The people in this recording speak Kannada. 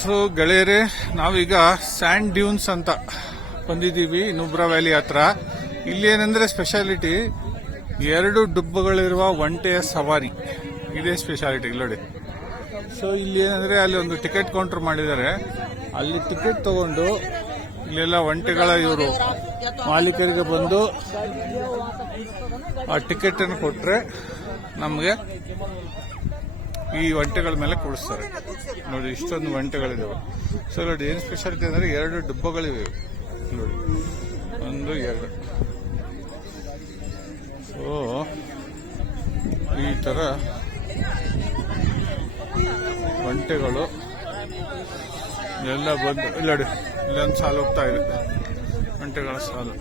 ಸೊ ಗೆಳೆಯರೇ, ನಾವೀಗ ಸ್ಯಾಂಡ್ ಡ್ಯೂನ್ಸ್ ಅಂತ ಬಂದಿದ್ದೀವಿ, ನುಬ್ರಾ ವ್ಯಾಲಿ ಹತ್ರ. ಇಲ್ಲಿ ಏನಂದ್ರೆ ಸ್ಪೆಷಾಲಿಟಿ 2 ಡುಬ್ಬಗಳಿರುವ ಒಂಟೆಯ ಸವಾರಿ, ಇದೇ ಸ್ಪೆಷಾಲಿಟಿ ನೋಡಿ. ಸೊ ಇಲ್ಲಿ ಏನಂದ್ರೆ ಅಲ್ಲಿ ಒಂದು ಟಿಕೆಟ್ ಕೌಂಟರ್ ಮಾಡಿದ್ದಾರೆ. ಅಲ್ಲಿ ಟಿಕೆಟ್ ತಗೊಂಡು ಇಲ್ಲೆಲ್ಲ ಒಂಟೆಗಳ ಇವರು ಮಾಲೀಕರಿಗೆ ಬಂದು ಆ ಟಿಕೆಟ್ ಅನ್ನು ಕೊಟ್ರೆ ನಮಗೆ ಈ ಒಂಟೆಗಳ ಮೇಲೆ ಕೂಡಿಸ್ತಾರೆ. ನೋಡಿ ಇಷ್ಟೊಂದು ಒಂಟೆಗಳಿದಾವೆ. ಸೊ ನೋಡಿ ಏನು ಸ್ಪೆಷಾಲಿಟಿ ಅಂದ್ರೆ 2 ಡುಬ್ಬಗಳಿವೆ ನೋಡಿ, 1 2. ಸೊ ಈ ತರ ಒಂಟೆಗಳು ಎಲ್ಲ ಬಂದು ಇಲ್ಲಿ ನೋಡಿ, ಇಲ್ಲೊಂದು ಸಾಲು ಹೋಗ್ತಾ ಇದೆ, ಒಂಟೆಗಳ ಸಾಲು.